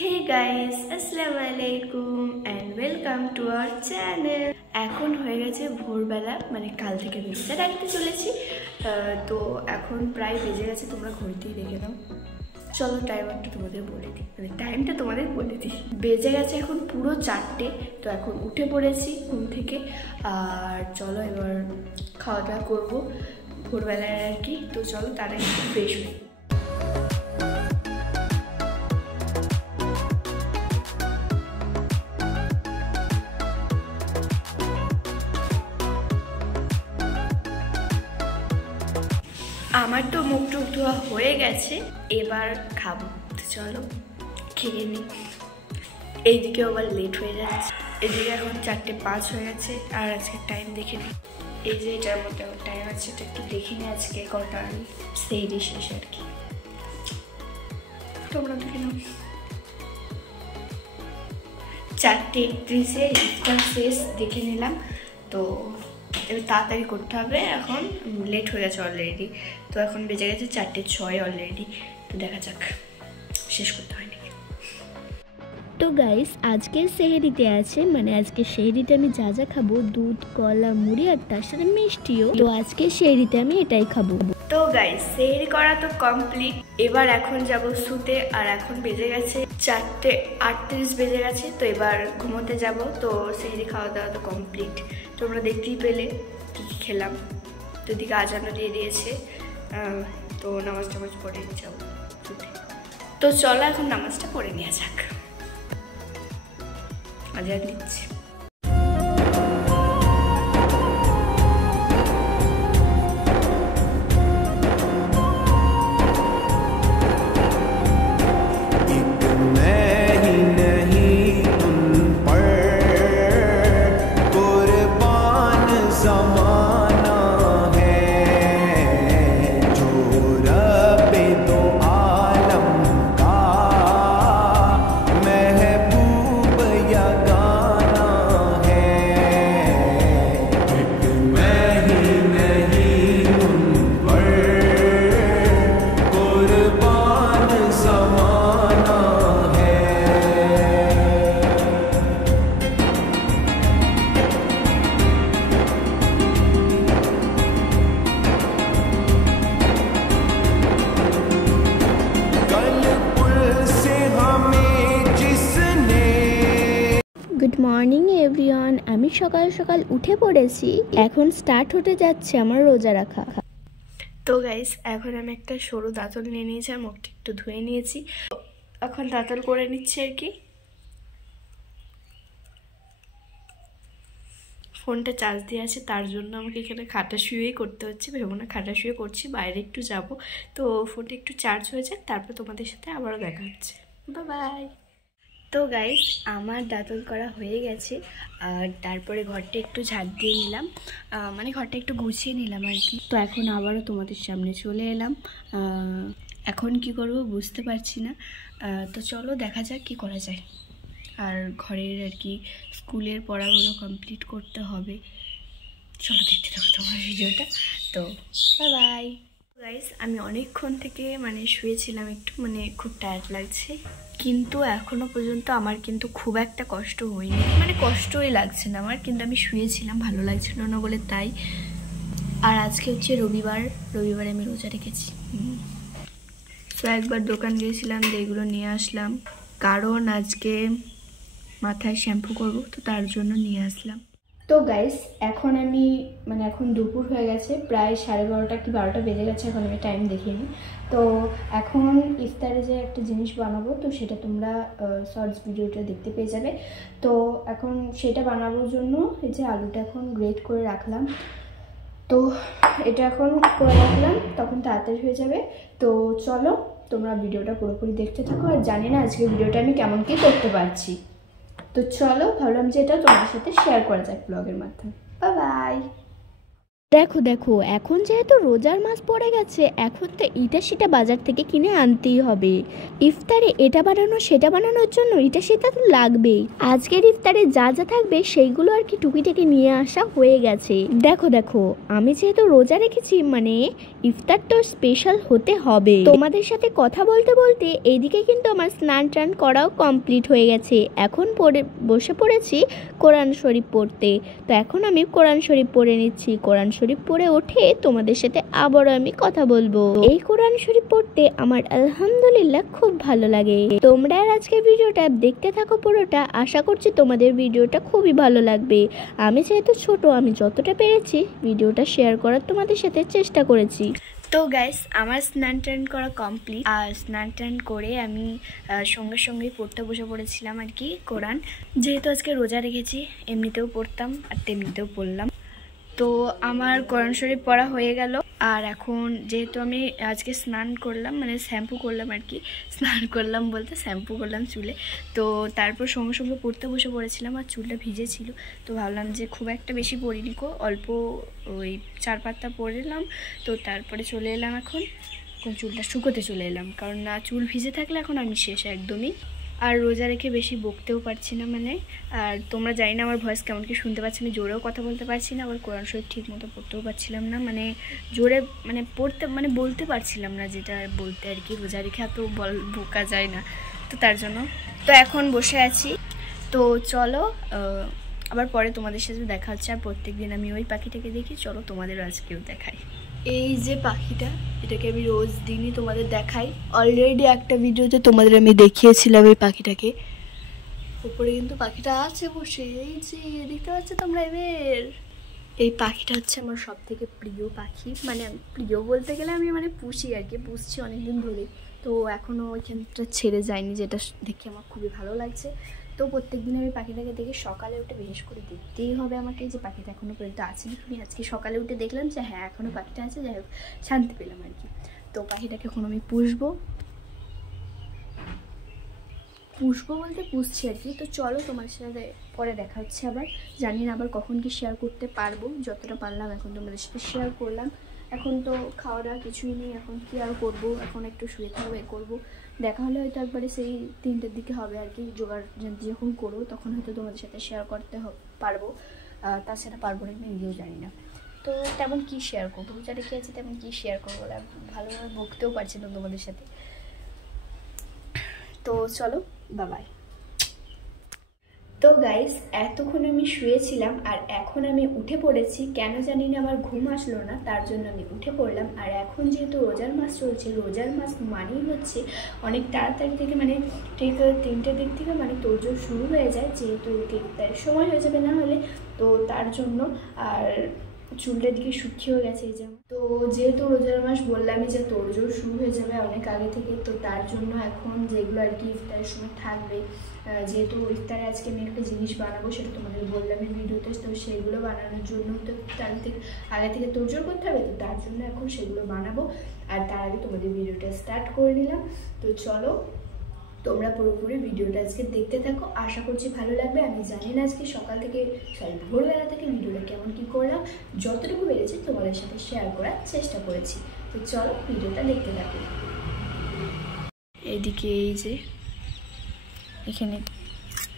हे guys আসসালামু আলাইকুম and welcome to our channel. এখন হয়ে গেছে ভোরবেলা, মানে কাল থেকে ভিডিওটা রাখতে চলেছি। তো এখন প্রায় বেজে গেছে, তোমরা ঘড়িতেই দেখে নাও। চলো টাইমারটা তোমাদের বলে দিই, মানে টাইমটা তোমাদের বলে দিই। বেজে গেছে এখন পুরো 4টে। তো এখন উঠে পড়েছি ঘুম থেকে, আর চলো এবার খাওয়া দাওয়া করবো ভোরবেলায় আর কি। তো চলো তার আগে একটু ফ্রেশ হই। আমার তো মুখ টুক ধোয়া হয়ে গেছে, এবার খাবো। তো চলো খেয়ে নিই। এইদিকে আবার লেট হয়ে যাচ্ছে, এদিকে এখন 4:05 হয়ে গেছে। আর আজকে টাইম দেখে নিই, এই যে এটার মধ্যে টাইম আছে, এটা একটু দেখে নিই আজকে কটা সেই শেষ আর কি। তোমরা দেখে নাও, 4:31-এ ইফতার শেষ দেখে নিলাম। তো এবার তাড়াতাড়ি করতে হবে, এখন লেট হয়ে গেছে অলরেডি। তো এখন বেজে গেছে 4:06 অলরেডি। তো দেখা যাক শেষ করতে হয় নাকি। তো গাইস আজকের সেহরিতে আছে, মানে আজকে সেহরিতে আমি যা যা খাবো, দুধ, কলা, মুড়ি আর তার সাথে মিষ্টিও। তো আজকে সেহরিতে আমি এটাই খাবো। তো গাইস সেহরি করা তো কমপ্লিট, এবার এখন যাব শুতে। আর এখন বেজে গেছে 4:38 বেজে গেছে। তো এবার ঘুমোতে যাব। তো সেহরি খাওয়া দাওয়া তো কমপ্লিট, তোমরা দেখতেই পেলে কী কী খেলাম। তো এদিকে আজানও দিয়ে দিয়েছে, তো নামাজ টামাজ পড়ে যাবো শুতে। তো চলো এখন নামাজটা পড়ে নেওয়া যাক। আজান দিচ্ছি। গুড মর্নিং এভরিওয়ান, আমি সকাল সকাল উঠে পড়েছি। এখন স্টার্ট হতে যাচ্ছে আমার রোজা রাখা। তো গাইস এখন আমি একটা সরু দাঁতল নিয়ে নিয়েছি, আর মুখটা একটু ধুয়ে নিয়েছি। এখন দাঁতল করে নিচ্ছি আর কি। ফোনটা চার্জ দিয়ে আছে, তার জন্য আমাকে এখানে খাটা শুয়েই করতে হচ্ছে। ভেবো না খাটা শুয়ে করছি, বাইরে একটু যাব। তো ফোনটা একটু চার্জ হয়ে যাক, তারপর তোমাদের সাথে আবারও দেখা হচ্ছে। Bye bye. তো গাইস আমার দাঁতল করা হয়ে গেছে, আর তারপরে ঘরটা একটু ঝাড় দিয়ে নিলাম, মানে ঘরটা একটু গুছিয়ে নিলাম আর কি। তো এখন আবারও তোমাদের সামনে চলে এলাম। এখন কি করব বুঝতে পারছি না। তো চলো দেখা যাক কি করা যায়। আর ঘরের আর কি স্কুলের পড়াগুলো কমপ্লিট করতে হবে। চলো দেখতে থাকো তোমার ভিডিওটা। তো বাই বাই গাইস। আমি অনেকক্ষণ থেকে মানে শুয়েছিলাম একটু, মানে খুব টায়ার্ড লাগছে, কিন্তু এখনো পর্যন্ত আমার কিন্তু খুব একটা কষ্ট হয়নি, মানে কষ্টই লাগছে না আমার, কিন্তু আমি শুয়েছিলাম, ভালো লাগছিল না বলে তাই। আর আজকে হচ্ছে রবিবারে আমি রোজা রেখেছি। তো একবার দোকান গিয়েছিলাম, এগুলো নিয়ে আসলাম, কারণ আজকে মাথায় শ্যাম্পু করবো, তো তার জন্য নিয়ে আসলাম। তো গাইস এখন আমি মানে এখন দুপুর হয়ে গেছে, প্রায় 12:30 কি 12টা বেজে গেছে, এখন আমি টাইম দেখিনি। তো এখন ইফতারে যে একটা জিনিস বানাবো, তো সেটা তোমরা শর্টস ভিডিওটা দেখতে পেয়ে যাবে। তো এখন সেটা বানানোর জন্য এই যে আলুটা এখন গ্রেট করে রাখলাম। তো এটা এখন করে রাখলাম, তখন তাড়াতাড়ি হয়ে যাবে। তো চলো তোমরা ভিডিওটা পুরোপুরি দেখতে থাকো। আর জানি না আজকে ভিডিওটা আমি কেমন কি করতে পারছি। তো চলো ভাবলাম যে এটা তোমাদের সাথে শেয়ার করা যায় ব্লগের মাধ্যমে। Bye bye. দেখো দেখো, এখন যেহেতু রোজার মাস পড়ে গেছে, এখন তো এটা সেটা বাজার থেকে কিনে আনতেই হবে। ইফতারে এটা বানানো সেটা বানানোর জন্য এটা সেটা তো লাগবেই। আজকের ইফতারে যা যা থাকবে সেইগুলো আর কি টুকিটাকি নিয়ে আসা হয়ে গেছে। দেখো দেখো, আমি যেহেতু রোজা রেখেছি মানে ইফতার তো স্পেশাল হতে হবে। তোমাদের সাথে কথা বলতে বলতে এইদিকে কিন্তু আমার স্নান টান করাও কমপ্লিট হয়ে গেছে। এখন বসে পড়েছি কোরআন শরীফ পড়তে। তো এখন আমি কোরআন শরীফ পড়ে নিচ্ছি। কোরআন শরীফ পড়ে উঠে তোমাদের সাথে আবারও আমি কথা বলবো। এই কোরআন শরীফ পড়তে আমার আলহামদুলিল্লাহ খুব ভালো লাগে। তোমরা আর আজকের ভিডিওটা দেখতে থাকো পুরোটা। আশা করছি তোমাদের ভিডিওটা খুবই ভালো লাগবে। আমি যেহেতু ছোট, আমি যতটা পেরেছি ভিডিওটা শেয়ার করার তোমাদের সাথে চেষ্টা করেছি। তো গাইস, আমার স্নান টান করা কমপ্লিট। আর স্নান টান করে আমি সঙ্গে সঙ্গেই পড়তে বসে পড়েছিলাম আর কি কোরআন। যেহেতু আজকে রোজা রেখেছি, এমনিতেও পড়তাম আর তেমনিতেও পড়লাম। তো আমার কোরআন শরীফ পড়া হয়ে গেল। আর এখন যেহেতু আমি আজকে স্নান করলাম, মানে শ্যাম্পু করলাম আর কি, স্নান করলাম বলতে শ্যাম্পু করলাম চুলে। তো তারপর সঙ্গে সঙ্গে পড়তে বসে পড়েছিলাম আর চুলটা ভিজে ছিল। তো ভাবলাম যে খুব একটা বেশি পড়িনি কো, অল্প ওই 4 পাতা পড়লাম। তো তারপরে চলে এলাম এখন চুলটা শুকোতে চলে এলাম, কারণ না চুল ভিজে থাকলে এখন আমি শেষ একদমই। আর রোজা রেখে বেশি বকতেও পারছি না মানে। আর তোমরা জানি না আমার ভয়েস কেমন কি শুনতে পাচ্ছি, আমি জোরেও কথা বলতে পারছি না, আবার কোরআন শরীফ ঠিক মতো পড়তেও পারছিলাম না, মানে জোরে মানে পড়তে মানে বলতে পারছিলাম না যেটা বলতে আর কি। রোজা রেখে এত বোকা যায় না, তো তার জন্য। তো এখন বসে আছি। তো চলো আবার পরে তোমাদের সাথে দেখা হচ্ছে। আর প্রত্যেকদিন আমি ওই পাখিটাকে দেখি, চলো তোমাদেরও আজকেও দেখাই। এই যে পাখিটা, এটাকে আমি রোজ দিনই তোমাদের দেখাই। অলরেডি একটা ভিডিওতে তোমাদের আমি দেখিয়েছিলাম এই পাখিটাকে। উপরে কিন্তু পাখিটা আছে বসে, এই যে দেখতে পাচ্ছ তোমরা এবার। এই পাখিটা হচ্ছে আমার সব থেকে প্রিয় পাখি, মানে প্রিয় বলতে গেলে আমি মানে পুষি আর কি, পুষছি অনেকদিন ধরে। তো এখনও ওইখানটা ছেড়ে যায়নি, যেটা দেখে আমার খুবই ভালো লাগছে। তো প্রত্যেক দিন আমি পাখিটাকে দেখে সকালে উঠে বিশেষ করে দেখতেই হবে আমাকে যে পাখিটা এখনও পর্যন্ত আছে না। আমি আজকে সকালে উঠে দেখলাম যে হ্যাঁ এখনও পাখিটা আছে, যাই হোক শান্তি পেলাম আর কি। তো পাখিটাকে এখন আমি পুষবো বলতে পুষছি আর কি। তো চলো তোমার সাথে পরে দেখা হচ্ছে আবার। জানি না আবার কখন কি শেয়ার করতে পারবো, যতটা পারলাম এখন তোমাদের সাথে শেয়ার করলাম। এখন তো খাওয়া দাওয়া কিছুই নেই, এখন কি আর করবো, এখন একটু শুয়ে থাকবো, করবো। দেখা হলে হয়তো একবারে সেই 3টের দিকে হবে আর কি, জোগাড় যখন করবো তখন হয়তো তোমাদের সাথে শেয়ার করতে পারবো। তাছাড়া পারবো না নিজেও জানি না। তো তেমন কি শেয়ার করবো, রোজা রেখে আছে তেমন কি শেয়ার করবো, ভালোভাবে বকতেও পারছি না তোমাদের সাথে। তো চলো বাই। তো গাইস, এতক্ষণ আমি শুয়েছিলাম আর এখন আমি উঠে পড়েছি। কেন জানি না আমার ঘুম আসলো না, তার জন্য আমি উঠে পড়লাম। আর এখন যেহেতু রোজার মাস চলছে, রোজার মাস মানেই হচ্ছে অনেক তাড়াতাড়ি থেকে, মানে ঠিক 3টের দিক থেকে মানে তোড়জোড় শুরু হয়ে যায়, যেহেতু ইফতারের সময় হয়ে যাবে না হলে। তো তার জন্য আর চুলটার দিকে শুকিয়েও গেছে এই যেমন। তো যেহেতু রোজার মাস বললামই যে তোড়জোড় শুরু হয়ে যাবে অনেক আগে থেকে, তো তার জন্য এখন যেগুলো আর কি ইফতারের সময় থাকবে, যেহেতু ইফতারে আজকে আমি একটা জিনিস বানাবো, সেটা তোমাদের বললাম এই ভিডিওতে। তো সেগুলো বানানোর জন্য তো তার থেকে আগে থেকে তোড়জোড় করতে হবে, তো তার জন্য এখন সেগুলো বানাবো। আর তার আগে তোমাদের ভিডিওটা স্টার্ট করে নিলাম। তো চলো তোমরা পুরোপুরি ভিডিওটা আজকে দেখতে থাকো, আশা করছি ভালো লাগবে। আমি জানি না আজকে সকাল থেকে ভোরবেলা থেকে ভিডিওটা কেমন কি করলাম, যতটুকু পেরেছি তোমাদের সাথে শেয়ার করার চেষ্টা করেছি। তো চলো ভিডিওটা দেখতে থাকো। এইদিকে এই যে এখানে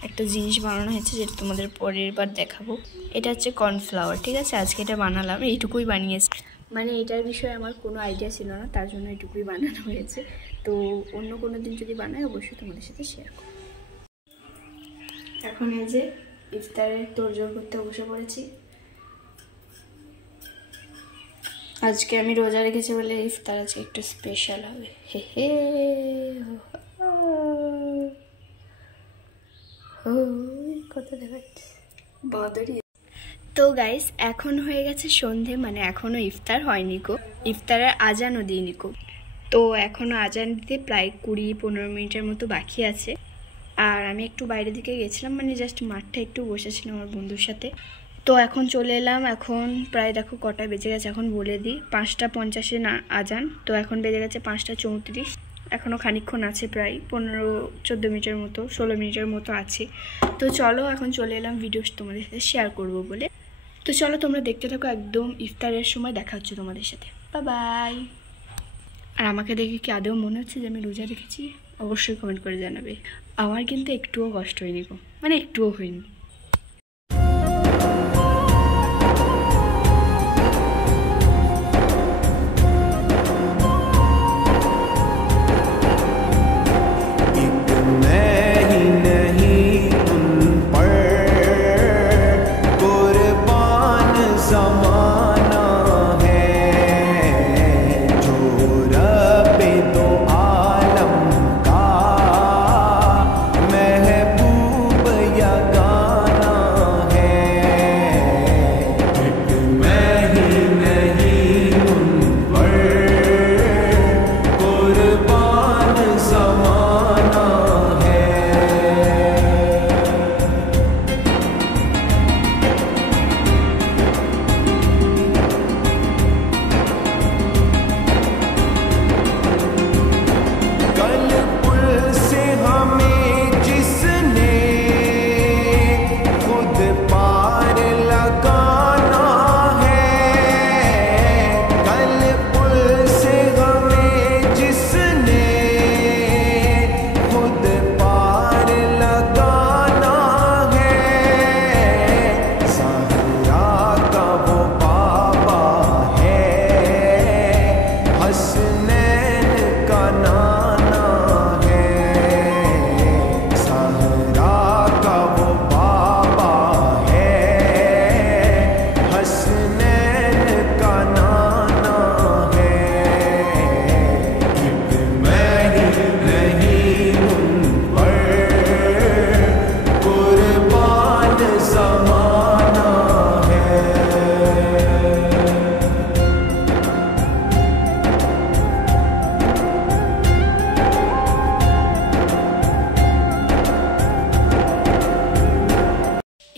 একটা জিনিস বানানো হয়েছে, যেটা তোমাদের পরের বার দেখাবো। এটা হচ্ছে কর্নফ্লাওয়ার, ঠিক আছে। আজকে এটা বানালাম, এইটুকুই বানিয়েছি, মানে এটার বিষয়ে আমার কোনো আইডিয়া ছিল না, তার জন্য এইটুকুই বানানো হয়েছে। তো অন্য কোনো দিন যদি বানাই অবশ্যই তোমাদের সাথে শেয়ার করব। এখন এই যে ইফতারের তোড়জোড় করতে বসে পড়েছি। আজকে আমি রোজা রেখেছি বলে ইফতার আজকে একটু স্পেশাল হবে। হে হে কথা দেখাচ্ছে বাঁদরি। তো গাইস, এখন হয়ে গেছে সন্ধে, মানে এখনো ইফতার হয়নি কো, ইফতারের আজানও দিইনি কো। তো এখনো আজান দিতে প্রায় 20-15 মিনিটের মতো বাকি আছে। আর আমি একটু বাইরের দিকে গেছিলাম, মানে জাস্ট মাঠটা একটু বসেছিলাম আমার বন্ধুর সাথে। তো এখন চলে এলাম। এখন প্রায় দেখো কটায় বেজে গেছে, এখন বলে দিই 5:50 না আজান। তো এখন বেজে গেছে 5:34। এখনও খানিকক্ষণ আছে, প্রায় 15-14 মিনিটের মতো, 16 মিনিটের মতো আছে। তো চলো এখন চলে এলাম ভিডিও তোমাদের সাথে শেয়ার করব বলে। তো চলো তোমরা দেখতে থাকো, একদম ইফতারের সময় দেখা হচ্ছে তোমাদের সাথে। Bye bye. আর আমাকে দেখে কি আদৌ মনে হচ্ছে যে আমি রোজা রেখেছি? অবশ্যই কমেন্ট করে জানাবে। আমার কিন্তু একটুও কষ্ট হয়নি গো, মানে একটুও হয়নি।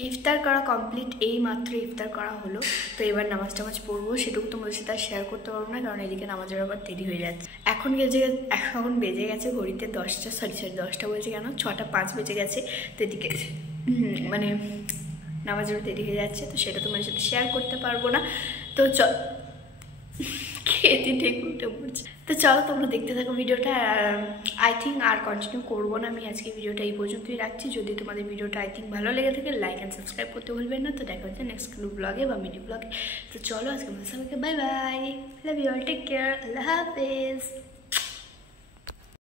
ইফতার করা কমপ্লিট, এই মাত্র ইফতার করা হলো। তো এবার নামাজ টামাজ পড়বো, সেটুকু তোমাদের সাথে আর শেয়ার করতে পারবো না, কারণ এদিকে নামাজের আবার দেরি হয়ে যাচ্ছে। এখন বেজে গেছে ঘড়িতে 10টা বলছে কেন 6:05 বেজে গেছে। তো এদিকে মানে নামাজেরও দেরি হয়ে যাচ্ছে, তো সেটা তোমাদের সাথে শেয়ার করতে পারবো না। তো খেতে ঠিক উঠে পড়ছে। তো চলো তোমরা দেখতে থাকো ভিডিওটা। আই থিঙ্ক আর কন্টিনিউ করবো না, আমি আজকে ভিডিওটা এই পর্যন্তই রাখছি। যদি তোমাদের ভিডিওটা আই থিঙ্ক ভালো লেগে থাকে, লাইক অ্যান্ড সাবস্ক্রাইব করতে ভুলবেন না। তো দেখা হচ্ছে নেক্সট ব্লগে বা মিনি ব্লগে। তো চলো আজকে সবাইকে bye bye, love you all, take care, আল্লাহ হাফেজ।